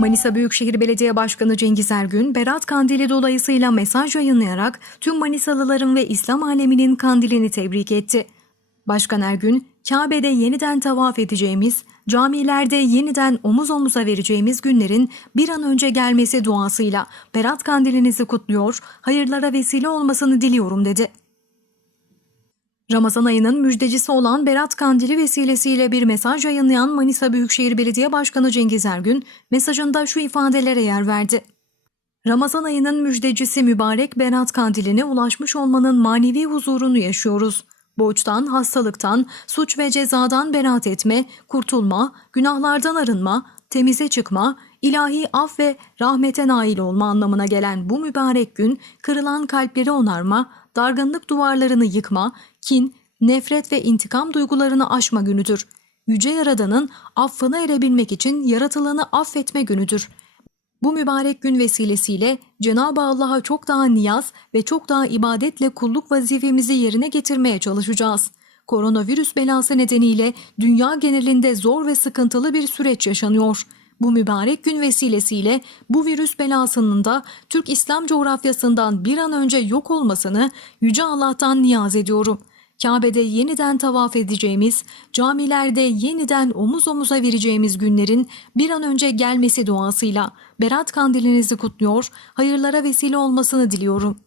Manisa Büyükşehir Belediye Başkanı Cengiz Ergün, Berat Kandili dolayısıyla mesaj yayınlayarak tüm Manisalıların ve İslam aleminin kandilini tebrik etti. Başkan Ergün, Kabe'de yeniden tavaf edeceğimiz, camilerde yeniden omuz omuza vereceğimiz günlerin bir an önce gelmesi duasıyla Berat Kandilinizi kutluyor, hayırlara vesile olmasını diliyorum dedi. Ramazan ayının müjdecisi olan Berat Kandili vesilesiyle bir mesaj yayınlayan Manisa Büyükşehir Belediye Başkanı Cengiz Ergün mesajında şu ifadelere yer verdi. Ramazan ayının müjdecisi mübarek Berat Kandili'ne ulaşmış olmanın manevi huzurunu yaşıyoruz. Borçtan, hastalıktan, suç ve cezadan beraat etme, kurtulma, günahlardan arınma, temize çıkma, ilahi af ve rahmete nail olma anlamına gelen bu mübarek gün kırılan kalpleri onarma, dargınlık duvarlarını yıkma, kin, nefret ve intikam duygularını aşma günüdür. Yüce Yaradan'ın affına erebilmek için yaratılanı affetme günüdür. Bu mübarek gün vesilesiyle Cenab-ı Allah'a çok daha niyaz ve çok daha ibadetle kulluk vazifemizi yerine getirmeye çalışacağız. Koronavirüs belası nedeniyle dünya genelinde zor ve sıkıntılı bir süreç yaşanıyor. Bu mübarek gün vesilesiyle bu virüs belasının da Türk İslam coğrafyasından bir an önce yok olmasını Yüce Allah'tan niyaz ediyorum. Kabe'de yeniden tavaf edeceğimiz, camilerde yeniden omuz omuza vereceğimiz günlerin bir an önce gelmesi duasıyla Berat Kandilinizi kutluyor, hayırlara vesile olmasını diliyorum.